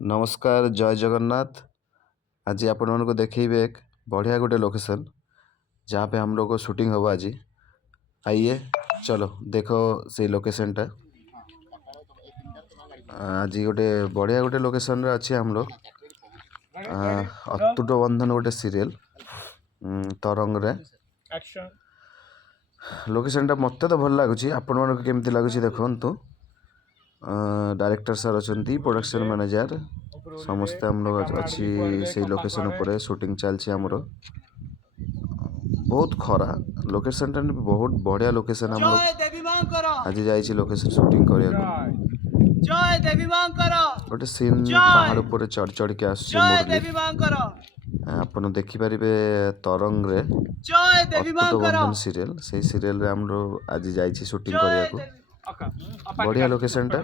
नमस्कार जय जगन्नाथ। आज आपण मानको देखेबे एक बढ़िया गोटे लोकेशन जहाँ पे हम लोग को शूटिंग होगा आज। आइए चलो देखो से लोकेशन टा। आज गोटे बढ़िया गोटे लोकेशन रे अच्छे हम लोग अतुट बंधन गोटे सीरियल तरंग रे लोकेशन टा मत तो भल लगुच। आपण मानको केमती लगुच देखंतु। डायरेक्टर सर अच्छा प्रोडक्शन मैनेजर समस्ते हम लोग अच्छी से लोकेशन पर शूटिंग चलती आमर बहुत खरा लोकेशन टा बहुत बढ़िया लोकेशन हम लोग आज जाइए लोकेशन शूटिंग करने गोटे सीन पहाड़ पर चढ़ चढ़ के आपन देखिपारे तरंग रे अतुट बंधन सीरियल से सीरियल रे हम लोग आज जाइए शूटिंग करने बढ़िया लोकेशन टा।